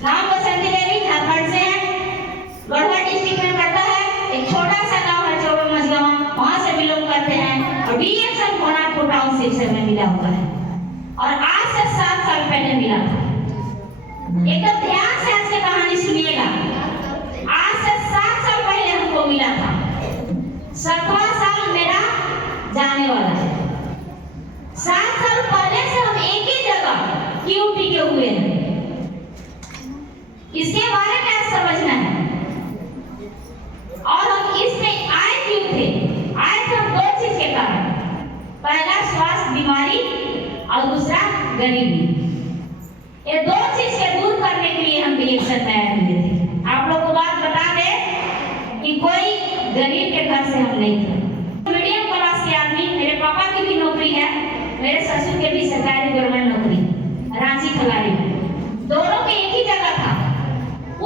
नाम बसंती देवी, झारखंड से है, गढ़वा डिस्ट्रिक्ट में पड़ता है। एक छोटा सा गांव है चौबे मझगांव, वहां से बिलोंग करते हैं और बीएसएफ कोनाटपुर टाउनशिप से हमें मिला हुआ है और आज से 7 साल पहले मिला था। एकदम ध्यान से आज की कहानी सुनिएगा। आज से 7 साल पहले हमको मिला था, 7वां साल मेरा जाने वाला है। 7 साल पहले से हम एक ही जगह क्यों टिके हुए हैं, इसके बारे में आज समझना है। और हम इसमें आए क्यों थे? आए थे हम 2 चीज के कारण। पहला स्वास्थ्य बीमारी और दूसरा गरीबी। ये 2 चीज के दूर करने के लिए हम रिएक्शन तैयार हुए थे। आप लोग को बात बता दें कि कोई गरीब के घर से हम नहीं थे। मीडियम क्लास के आदमी, मेरे पापा की भी नौकरी है, मेरे ससुर के भी सरकारी गवर्नमेंट नौकरी, रांची खलारी में, दोनों के एक ही जगह था।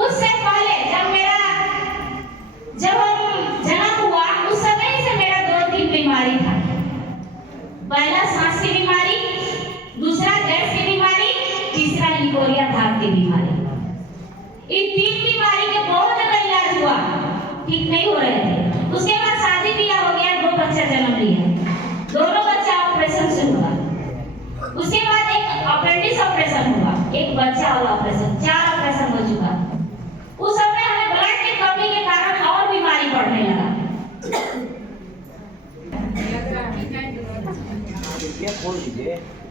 उससे पहले जब हम जन्म हुआ उस समय से मेरा 2-3 बीमारी था। पहला सांस की बीमारी, दूसरा गैस की बीमारी, तीसरा लिकोरिया धात की बीमारी। इन 3 बीमारी के बहुत ज्यादा इलाज हुआ, ठीक नहीं हो रहे थे। उसके बाद शादी ब्याह हो गया, 2 बच्चा जन्म लिया, दोनों बच्चा ऑपरेशन से हुआ। उसके बाद एक अपेंडिक्स ऑपरेशन हुआ, एक बच्चा वाला ऑपरेशन, 4 ऑपरेशन हो चुका। उस समय हमें ब्लड की कमी के कारण और बीमारी बढ़ने लगा।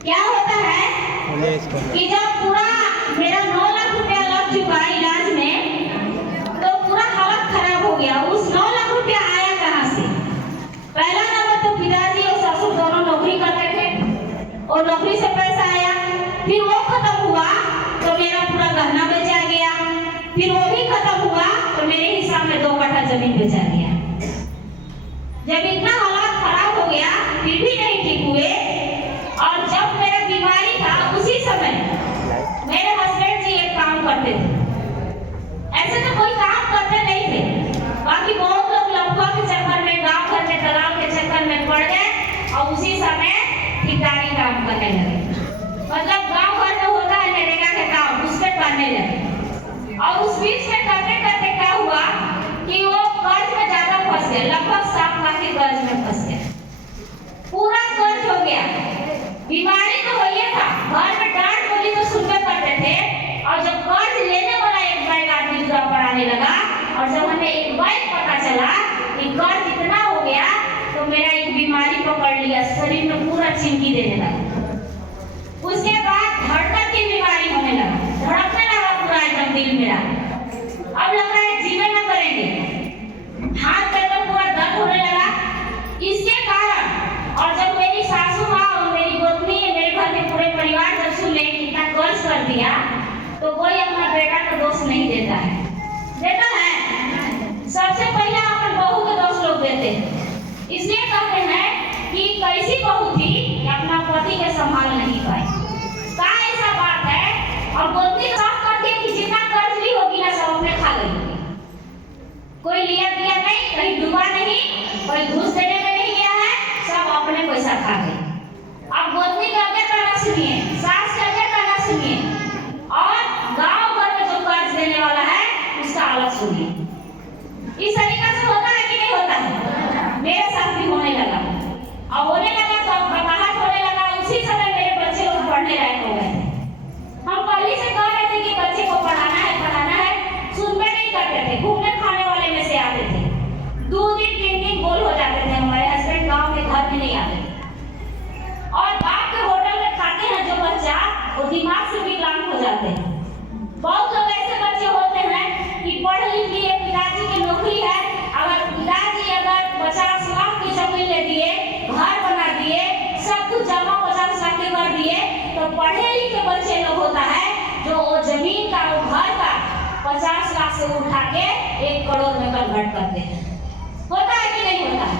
क्या होता है कि जब पूरा मेरा 9 लाख रुपया लग चुका इलाज में, तो पूरा हालत खराब हो गया। उस 9 लाख रुपया आया कहाँ से? पहला नंबर तो पिताजी और ससुर दोनों नौकरी करते थे और नौकरी से पैसा आया। फिर वो खत्म हुआ तो मेरा पूरा गहना बेचा गया। फिर वो भी खत्म हुआ तो मेरे हिसाब में 2 कट्ठा जमीन बेचा गया। जब इतना हालात खराब हो गया फिर भी नहीं ठीक हुए, और जब मेरा बीमारी था उसी समय मेरे हस्बैंड जी एक काम करते थे। ऐसे तो कोई काम करते नहीं थे, बाकी बहुत लोग लफड़ा के चक्कर में, गांव घर में तालाब के चक्कर में पड़ गए और उसी समय ठेकेदारी काम करने लगे। मतलब गांव घर में होता है नरेगा के काम, उस पर करने लगे। और उस बीच में करते करते क्या हुआ कि वो कर्ज में ज्यादा फंस गए, लगभग 7 लाख के कर्ज में फंस गए। पूरा कर्ज हो गया। बीमारी तो वही था, घर में डांट बोली तो सुनते करते थे, और जब कर्ज लेने वाला एक बैग आदमी दूरा पर आने लगा, और जब हमें एक बैग पता चला कि कर्ज इतना हो गया, तो मेरा एक बीमारी पकड़ लिया, शरीर में पूरा चिमकी देने लगा। उसके बाद धड़कन की बीमारी होने लगा, धड़कने लगा पूरा एकदम दिल मेरा। अब लग रहा है जीवन न करेंगे, हाथ पैर में पूरा दर्द होने लगा। इसके कारण, और जब मेरी सासू माँ और मेरी गोतनी, मेरे घर के पूरे परिवार जब सुन ले इतना कर्ज कर दिया, तो कोई अपना बेटा को दोष नहीं देता है। देता है? सबसे पहले अपन बहू के दोष लोग देते हैं। इसलिए कहते हैं कि कैसी बहू थी कि अपना पति के संभाल नहीं पाई। क्या ऐसा बात है? और गोतनी साफ कर दी कि जितना कर्ज ली होगी ना सब अपने खा गई। कोई लिया दिया नहीं, कहीं डूबा नहीं, कोई घूस देने में नहीं गया है, सब अपने पैसा खा गई। अब गोतनी का क्या कहना सुनिए, सास का क्या कहना सुनिए, और गांव घर में जो कर्ज देने वाला है उसका अलग सुनिए। इस तरीका से होता है कि नहीं होता है? मेरे साथ भी होने लगा, और होने लगा तो बकाहट होने लगा। उसी समय मेरे बच्चे लोग पढ़ने लायक हो गए थे। हम पहले से कह रहे थे कि बच्चे को पढ़ाना है, सुनते नहीं करते थे, घूमने खाने वाले में से आते थे। 2 दिन 3 दिन बोल हो जाते थे, हमारे हस्बैंड गांव के घर में नहीं आते थे। और बाप के होटल में खाते हैं जो बच्चा, वो दिमाग से विकलांग हो जाते हैं। बहुत लोग ऐसे बच्चे होते हैं कि पढ़ लिख लिए, पिताजी की नौकरी है, अगर पिताजी अगर 50 लाख की जमीन ले दिए, घर बना दिए, सब कुछ जमा 50 लाख के कर दिए, तो पढ़े लिखे बच्चे लोग होता है जो वो जमीन का, वो घर का 50 लाख से उठा के 1 करोड़ में कन्वर्ट करते हैं। होता है कि नहीं होता है?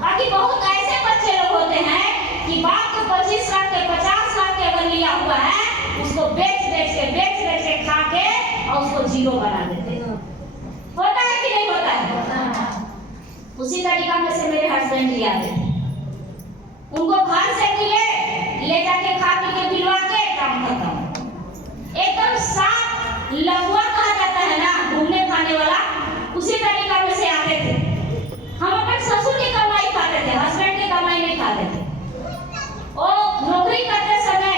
बाकी बहुत ऐसे बच्चे लोग होते हैं कि बाप को 25 लाख के 50 लाख के अगर लिया हुआ है, उसको बेच के खा के और उसको जीरो बना देते हैं। होता है कि नहीं होता है? उसी तरीका में से मेरे हस्बैंड जी आते थे, उनको घर से ले जाके खा पी के पिलवा के काम खत्म। एकदम साफ लफुआ कहा जाता है ना, घूमने खाने वाला, उसी तरीका में से आते थे। हम अपने ससुर की कमाई खाते थे, हस्बैंड की कमाई नहीं खाते थे। और नौकरी करते समय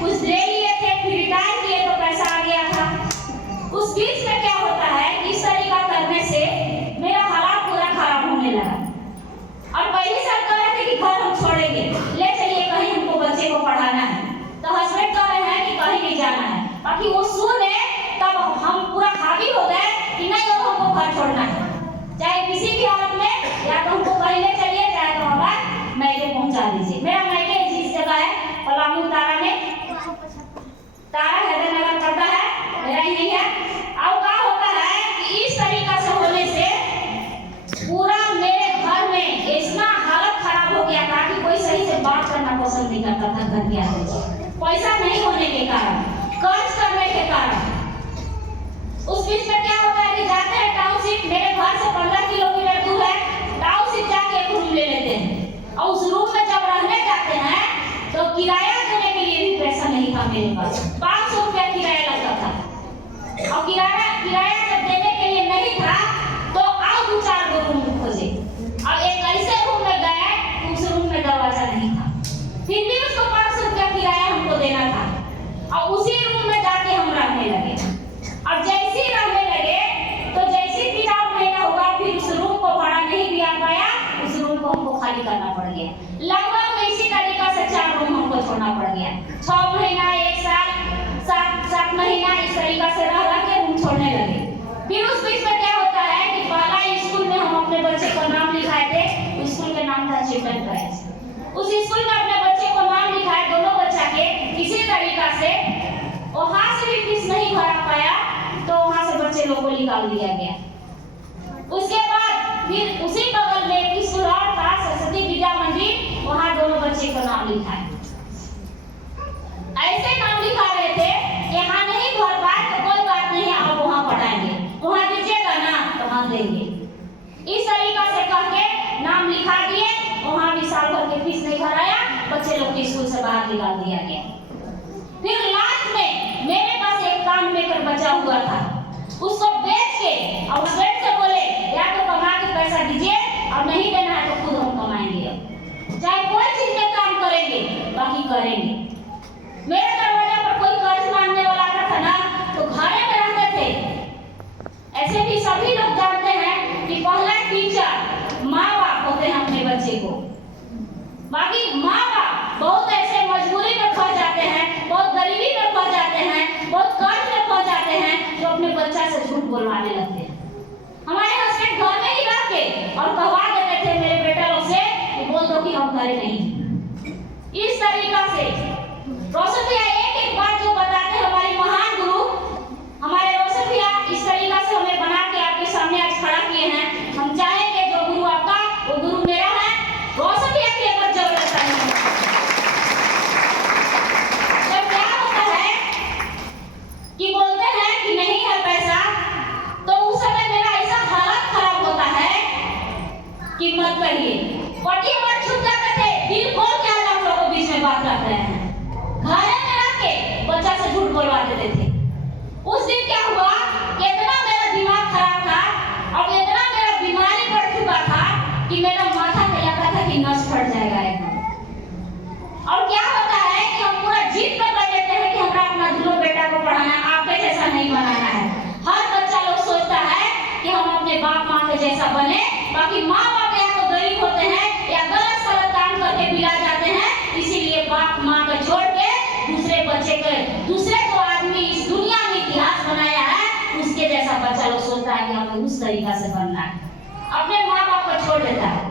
कुछ ले लिए थे, फिर रिटायर किए तो पैसा आ गया था। उस बीच में क्या होता है, इस तरीका करने से मेरा हालात पूरा खराब होने लगा। और पहले साल कह रहे थे कि घर हम छोड़ेंगे, ले चलिए कहीं हमको बच्चे को पढ़ाना है, तो हस्बैंड कह रहे हैं कि कहीं नहीं जाना है। बाकी वो सुने तब हम पूरा हावी हो गए कि नहीं अब हमको घर छोड़ना है, चाहे किसी भी हालत में, या तो हमको कहीं ले चलिए, चाहे तो हमारा मैके पहुंचा दीजिए। मेरा मैके जिस जगह है पलामू तारा में, तारा हैदरनगर पड़ता है, मेरा यही है। अब क्या होता है कि इस तरीका से होने से पूरा मेरे घर में इतना हालत खराब हो गया था कि कोई सही से बात करना पसंद नहीं करता था घर के आगे, पैसा नहीं होने के कारण, कर्ज करने के कारण। उस बीच में क्या होता है कि जाते हैं टाउनशिप, मेरे घर से 15 किलोमीटर दूर है, टाउनशिप जाके एक रूम ले लेते हैं। और उस रूम में जब रहने जाते हैं तो किराया देने के लिए भी पैसा नहीं था मेरे पास, 500 रुपया किराया लगता था। और किराया जब देने के लिए नहीं था तो आओ 2-4 रूम खोजे, और एक ऐसे रूम में गए, उस रूम में दरवाजा नहीं था, फिर भी उसको 500 रुपया किराया हमको देना था। और उसी रूम में जाके हम रहने लगे। अब जैसे ही रहने लगे तो जैसे 3 महीना हुआ, फिर उस रूम को भाड़ा नहीं दिया पाया, उस रूम को हमको खाली करना पड़ गया। लगभग इसी तरीका से 4 रूम हमको छोड़ना पड़ गया। 6 महीना, 1 साल, 7 महीना इस तरीका से रह के रूम छोड़ने लगे। फिर उस बीच में क्या होता है कि पहला स्कूल में हम अपने बच्चे को नाम लिखाए थे, स्कूल का नाम था चिल्ड्रन कॉलेज। उस स्कूल में अपने बच्चे को नाम लिखाए, दोनों बच्चा के, किसी तरीका से वहां से भी फीस नहीं भरा पाया तो वहां से बच्चे लोगों को निकाल दिया गया। उसके बाद फिर उसी बगल में एक स्कूल और था, सरस्वती विद्या मंदिर, वहां दोनों बच्चे को नाम लिखाए। ऐसे नाम लिखा रहे थे, यहाँ नहीं भर पाए तो कोई बात नहीं, आप वहां पढ़ाएंगे, वहां दीजिएगा ना तो हम देंगे। इस तरीका से कह के नाम लिखा दिए, वहां भी साल भर के फीस नहीं भराया, बच्चे लोग को स्कूल से बाहर निकाल दिया गया। फिर लास्ट में मेरे पास एक काम मेकर बचा हुआ था, उसको बेच के और हस्बैंड से बोले या तो कमा के पैसा दीजिए, और नहीं देना है तो खुद हम कमाएंगे, चाहे कोई चीज में काम करेंगे, बाकी करेंगे। मेरे दरवाजा पर कोई कर्ज मांगने वाला आता था ना तो घरे में रहते थे। ऐसे भी सभी लोग जानते हैं कि पहला टीचर माँ बाप होते हैं अपने बच्चे को। बाकी माँ बाप बहुत ऐसे मजबूरी में फंस जाते हैं, बहुत गरीबी में फंस जाते हैं, बहुत कर्ज में फंस जाते हैं, जो अपने बच्चा से झूठ बोलवाने लगते हैं। हमारे हस्बैंड घर में ही रह के और कहवा देते थे मेरे बेटा लोग से कि बोल दो कि हम घरे नहीं। इस तरीका से रोशन भैया एक बात जो बताते हैं, हमारी महान गुरु हमारे रोशन भैया इस तरीका से हमें बना के आपके सामने आज खड़ा किए हैं। हम चाहेंगे जो गुरु आपका वो गुरु मेरा है, रोशन भैया की एक बार जरूर रहता है। जब क्या होता है कि बोलते हैं कि नहीं है पैसा, तो उस समय मेरा ऐसा हालत खराब होता है कि मत कहिए, पटी हमारे छूट जाते थे, दिल खोल के आप लोगों के बीच में बात कर रहे हैं, घरे में रख के बच्चा से झूठ बोलवा देते थे। उस दिन क्या हुआ कि इतना मेरा दिमाग खराब था और इतना मेरा बीमारी बढ़ चुका था कि मेरा माथा में लगा था कि नस फट जाएगा एकदम। और क्या होता है कि हम पूरा जिद पे कर लेते हैं कि हमरा अपना दूल्हा बेटा को पढ़ाना है, आपके जैसा नहीं बनाना है। हर बच्चा लोग सोचता है कि हम अपने बाप माँ के जैसा बने, बाकी माँ बाप या तो गरीब होते हैं या गलत सलत काम करके बिला जाते हैं, इसीलिए बाप माँ को छोड़ के दूसरे बच्चे के, दूसरे जो आदमी इस दुनिया में इतिहास बनाया है उसके जैसा बच्चा लोग सोचता है कि हमें उस तरीका से बनना है, अपने माँ बाप को छोड़ देता है।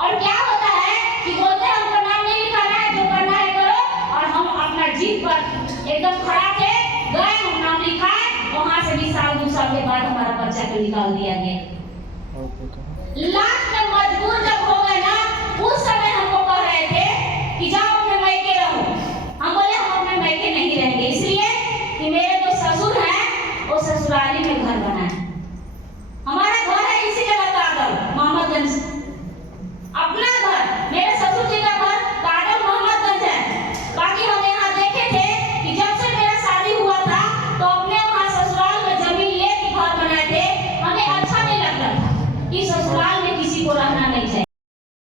और क्या होता है कि बोलते हैं हमको नाम नहीं लिखाना है, जो करना है करो, और हम अपना जीत पर एकदम खड़ा थे, गए, हम नाम लिखाए, वहां से भी 2 साल के बाद हमारा बच्चा को निकाल दिया गया। लास्ट में मजबूर जब हो गए ना, उस समय हमको कह रहे थे कि जाओ अपने मैके रहो। हम बोले हम अपने मैके नहीं रहेंगे, इसलिए कि मेरे जो ससुर हैं वो ससुराली में घर बनाए।